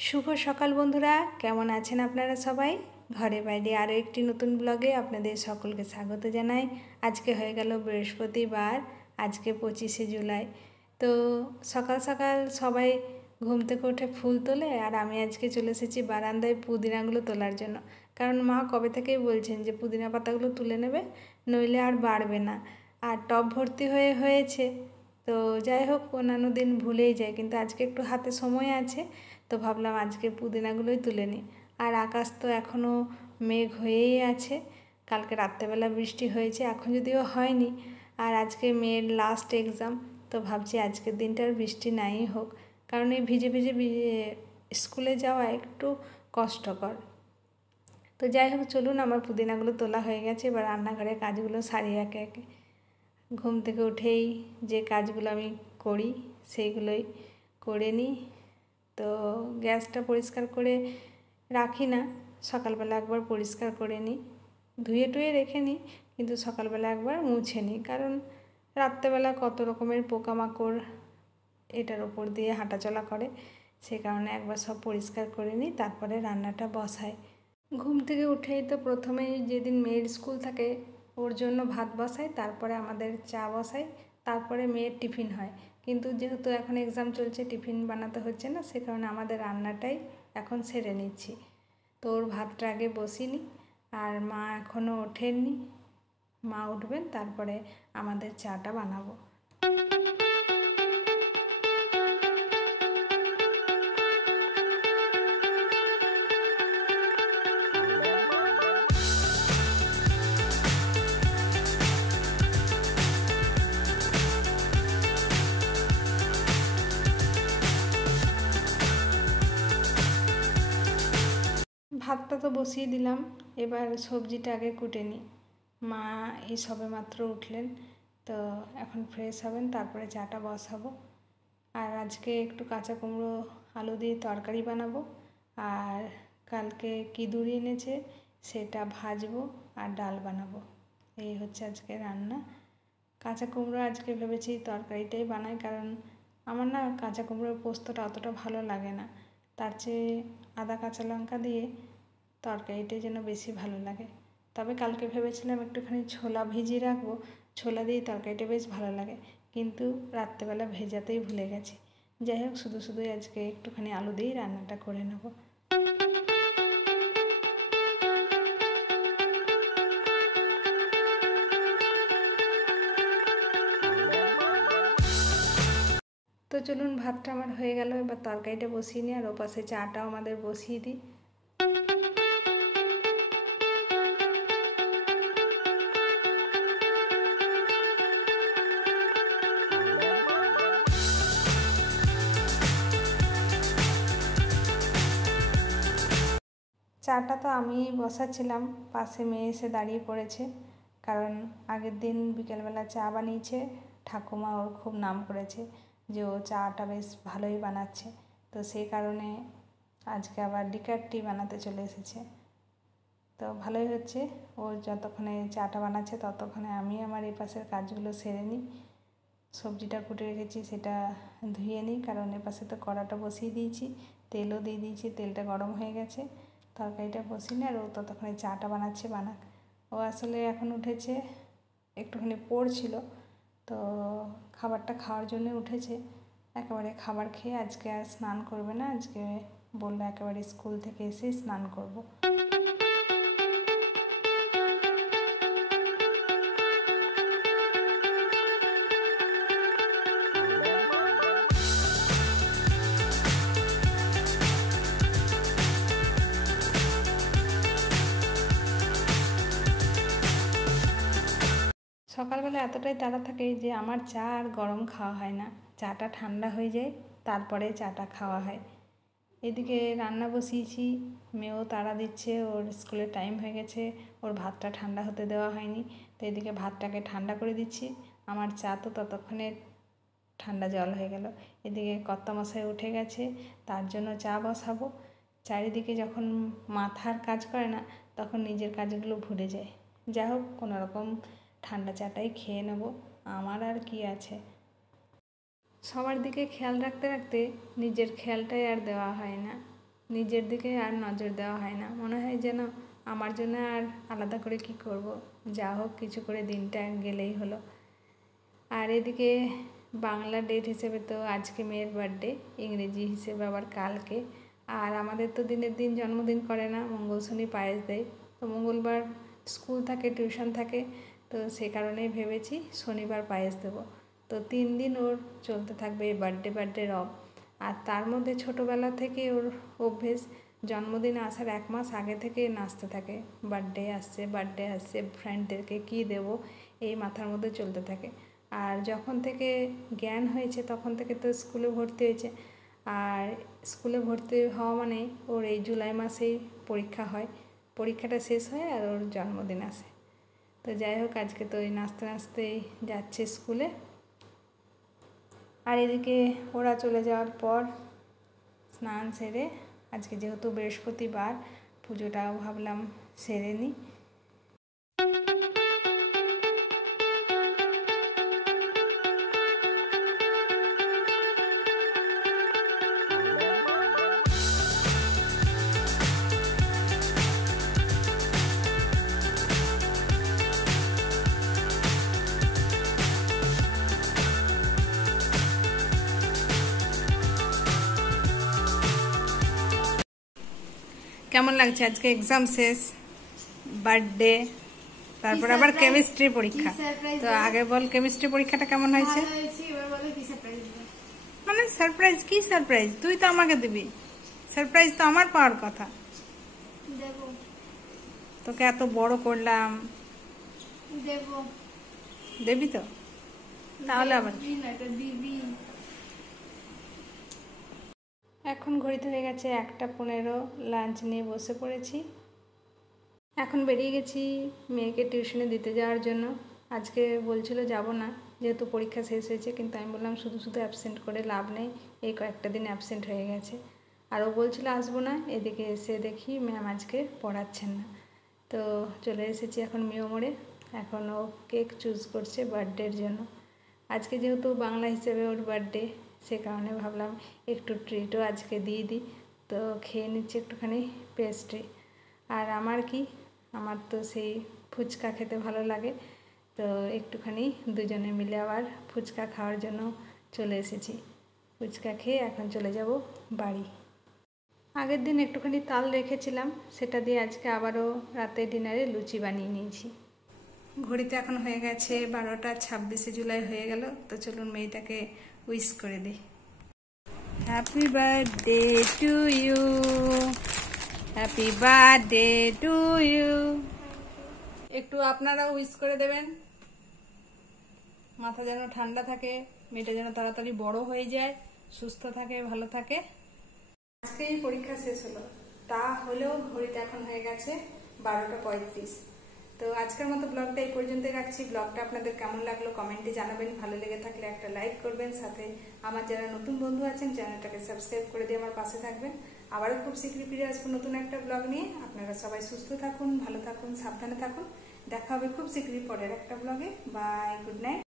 শুভ সকাল বন্ধুরা, কেমন আছেন আপনারা সবাই? ঘরে বাইরে আরও একটি নতুন ব্লগে আপনাদের সকলকে স্বাগত জানাই। আজকে হয়ে গেল বৃহস্পতিবার, আজকে 25শে জুলাই। তো সকাল সকাল সবাই ঘুম থেকে উঠে ফুল তোলে, আর আমি আজকে চলে এসেছি বারান্দায় পুদিনাগুলো তোলার জন্য। কারণ মা কবে থেকেই বলছেন যে পুদিনা পাতাগুলো তুলে নেবে, নইলে আর বাড়বে না। আর টব ভর্তি হয়েছে। তো যাই হোক, অন্যান্য দিন ভুলেই যায়, কিন্তু আজকে একটু হাতে সময় আছে, তো ভাবলাম আজকে পুদিনাগুলোই তুলে নিই। আর আকাশ তো এখনও মেঘ হয়েই আছে। কালকে রাত্রেবেলা বৃষ্টি হয়েছে, এখন যদিও হয়নি। আর আজকে মেয়ের লাস্ট এক্সাম, তো ভাবছি আজকের দিনটার বৃষ্টি নাই হোক, কারণ এই ভিজে ভিজে স্কুলে যাওয়া একটু কষ্টকর। তো যাই হোক, চলুন, আমার পুদিনাগুলো তোলা হয়ে গেছে। এবার রান্নাঘরের কাজগুলো সারি একে একে। ঘুম থেকে উঠেই যে কাজগুলো আমি করি সেইগুলোই করে নিই। তো গ্যাসটা পরিষ্কার করে রাখি না, সকালবেলা একবার পরিষ্কার করে নিই, ধুয়ে টুয়ে রেখে নিই, কিন্তু সকালবেলা একবার মুছে নিই। কারণ রাত্রেবেলা কত রকমের পোকামাকড় এটার ওপর দিয়ে হাঁটাচলা করে, সে কারণে একবার সব পরিষ্কার করে নিই, তারপরে রান্নাটা বসাই। ঘুম থেকে উঠেই তো প্রথমেই যেদিন মেয়ের স্কুল থাকে ওর জন্য ভাত বসাই, তারপরে আমাদের চা বসাই, তারপরে মেয়ের টিফিন হয়। কিন্তু যেহেতু এখন এক্সাম চলছে, টিফিন বানাতে হচ্ছে না, সে কারণে আমাদের রান্নাটাই এখন সেরে নিচ্ছি। তো ওর ভাতটা আগে বসিয়ে নিই। আর মা এখনও ওঠেননি, মা উঠবেন, তারপরে আমাদের চাটা বানাবো। ভাতটা তো বসিয়ে দিলাম, এবার সবজিটা আগে কুটে নিই। মা এই সবে মাত্র উঠলেন, তো এখন ফ্রেশ হবেন, তারপরে চাটা বসাবো। আর আজকে একটু কাঁচা কুমড়ো আলু দিয়ে তরকারি বানাবো। আর কালকে কিদুরি এনেছে, সেটা ভাজবো আর ডাল বানাবো। এই হচ্ছে আজকে রান্না। কাঁচা কুমড়ো আজকে ভেবেছি তরকারিটাই বানাই, কারণ আমার না কাঁচা কুমড়োর পোস্তটা অতটা ভালো লাগে না। তার চেয়ে আদা কাঁচা লঙ্কা দিয়ে তরকারিটাই যেন বেশি ভালো লাগে। তবে কালকে ভেবেছিলাম একটুখানি ছোলা ভিজিয়ে রাখবো, ছোলা দিয়ে তরকারিটা বেশ ভালো লাগে, কিন্তু রাত্রেবেলা ভেজাতেই ভুলে গেছি। যাই হোক, শুধুই আজকে একটুখানি আলু দিয়েই রান্নাটা করে নেব। তো চলুন, ভাতটা আমার হয়ে গেল, এবার তরকারিটা বসিয়ে নিই, আর ওপাশে চাটাও আমাদের বসিয়ে দিই। চাটা তো আমি বসাচ্ছিলাম, পাশে মেয়ে এসে দাঁড়িয়ে পড়েছে, কারণ আগের দিন বিকেলবেলা চা বানিয়েছে। ঠাকুমা ওর খুব নাম করেছে যে ও চাটা বেশ ভালোই বানাচ্ছে, তো সেই কারণে আজকে আবার ডিকার টি বানাতে চলে এসেছে। তো ভালোই হচ্ছে, ও যতক্ষণে চাটা বানাচ্ছে ততক্ষণে আমি আমার এই পাশের কাজগুলো সেরে নিই। সবজিটা কুটে রেখেছি, সেটা ধুয়ে নিই, কারণ এ পাশে তো কড়াটা বসিয়ে দিয়েছি, তেলও দিয়ে দিয়েছি, তেলটা গরম হয়ে গেছে। তরকারিটা বসিয়ে নিই, আর ও ততক্ষণে চাটা বানাচ্ছে, বানাক। ও আসলে এখন উঠেছে, একটুখানি পড়ছিল, তো খাবারটা খাওয়ার জন্য উঠেছে। একেবারে খাবার খেয়ে আজকে আর স্নান করবে না, আজকে বললো একেবারে স্কুল থেকে এসেই স্নান করব। সকালবেলা এতটাই তাড়া থাকে যে আমার চা আর গরম খাওয়া হয় না, চাটা ঠান্ডা হয়ে যায়, তারপরে চাটা খাওয়া হয়। এদিকে রান্না বসিয়েছি, মেয়েও তাড়া দিচ্ছে, ওর স্কুলের টাইম হয়ে গেছে, ওর ভাতটা ঠান্ডা হতে দেওয়া হয়নি, তো এদিকে ভাতটাকে ঠান্ডা করে দিচ্ছি। আমার চা তো ততক্ষণে ঠান্ডা জল হয়ে গেল। এদিকে কর্তামশাই উঠে গেছে, তার জন্য চা বসাবো। চারিদিকে যখন মাথার কাজ করে না, তখন নিজের কাজগুলো ভুলে যায়। যা হোক, কোনোরকম ঠান্ডা চাটাই খেয়ে নেব, আমার আর কি আছে। সবার দিকে খেয়াল রাখতে রাখতে নিজের খেয়ালটাই আর দেওয়া হয় না। নিজের দিকে আর নজর দেওয়া হয় না, মনে হয় যেন আমার জন্য আর আলাদা করে কি করব, যা হোক কিছু করে দিনটা গেলেই হলো। আর এদিকে বাংলা ডেট হিসেবে তো আজকে মেয়ের বার্থডে, ইংরেজি হিসেবে আবার কালকে। আর আমাদের তো দিনের দিন জন্মদিন করে না, মঙ্গল শনি পায়েস দেয়। তো মঙ্গলবার স্কুল থাকে, টিউশন থাকে, তো সে কারণেই ভেবেছি শনিবার পায়েস দেবো। তো 3 দিন ওর চলতে থাকবে এই বার্থডে রব। আর তার মধ্যে ছোটোবেলা থেকে ওর অভ্যেস, জন্মদিন আসার 1 মাস আগে থেকে নাচতে থাকে, বার্থডে আসছে ফ্রেন্ডদেরকে কী দেবো এই মাথার মধ্যে চলতে থাকে। আর যখন থেকে জ্ঞান হয়েছে তখন থেকে তো স্কুলে ভর্তি হয়েছে। আর স্কুলে ভর্তি হওয়া মানে ওর এই জুলাই মাসেই পরীক্ষা হয়, পরীক্ষাটা শেষ হয় আর ওর জন্মদিন আসে। তো যাই হোক, আজকে তো ওই নাচতে নাচতেই যাচ্ছে স্কুলে। আর এদিকে ওরা চলে যাওয়ার পর স্নান সেরে, আজকে যেহেতু বৃহস্পতিবার, পুজোটাও ভাবলাম সেরে নিই। কেমন লাগছে? আজকে এক্সাম শেষ, বার্থডে, তারপর আবার কেমিস্ট্রি পরীক্ষা। তো আগে বল, কেমিস্ট্রি পরীক্ষাটা কেমন হয়েছে? মানে সারপ্রাইজ? কি সারপ্রাইজ? তুই তো আমাকে দিবি, সারপ্রাইজ তো আমার পাওয়ার কথা। তোকে এত বড় করলাম, দেবি তো? তাহলে আবার এখন ঘড়িতে হয়ে গেছে 1:15, লাঞ্চ নিয়ে বসে পড়েছি। এখন বেরিয়ে গেছি মেয়েকে টিউশনে দিতে যাওয়ার জন্য। আজকে বলছিল যাব না, যেহেতু পরীক্ষা শেষ হয়েছে, কিন্তু আমি বললাম শুধু শুধু অ্যাবসেন্ট করে লাভ নেই, এই কয়েকটা দিন অ্যাবসেন্ট হয়ে গেছে। আর ও বলছিল আসবো না, এদিকে এসে দেখি ম্যাম আজকে পড়াচ্ছেন না। তো চলে এসেছি এখন মেয়ো মোড়ে। এখন ও কেক চুজ করছে বার্থডের জন্য। আজকে যেহেতু বাংলা হিসেবে ওর বার্থডে, সে কারণে ভাবলাম একটু ট্রিটও আজকে দিয়ে দিই। তো খেয়ে নিচ্ছি একটুখানি পেস্ট্রি। আর আমার কি, আমার তো সেই ফুচকা খেতে ভালো লাগে, তো একটুখানি দুজনে মিলে আবার ফুচকা খাওয়ার জন্য চলে এসেছি। ফুচকা খেয়ে এখন চলে যাব বাড়ি। আগের দিন একটুখানি তাল রেখেছিলাম, সেটা দিয়ে আজকে আবারও রাতে ডিনারে লুচি বানিয়ে নিয়েছি। ঘড়িতে এখন হয়ে গেছে 12টা, 26শে জুলাই হয়ে গেল। তো চলুন মেয়েটাকে উইশ করে দিই। Happy birthday to you, happy birthday to you. একটু আপনারাও উইশ করে দেবেন, মাথা যেন ঠান্ডা থাকে, মেয়েটা যেন তাড়াতাড়ি বড় হয়ে যায়, সুস্থ থাকে, ভালো থাকে। আজকেই পরীক্ষা শেষ হলো, তা হলেও ঘড়িতে এখন হয়ে গেছে 12:35। তো আজকের মতো ব্লগটা এই পর্যন্তই রাখছি। ব্লগটা আপনাদের কেমন লাগলো কমেন্টে জানাবেন, ভালো লেগে থাকলে একটা লাইক করবেন, সাথে আমার যারা নতুন বন্ধু আছেন চ্যানেলটাকে সাবস্ক্রাইব করে দিয়ে আমার পাশে থাকবেন। আবারও খুব শীঘ্রই ফিরে আসবো নতুন একটা ব্লগ নিয়ে। আপনারা সবাই সুস্থ থাকুন, ভালো থাকুন, সাবধানে থাকুন। দেখা হবে খুব শীঘ্রই পরের একটা ব্লগে। Bye, good night.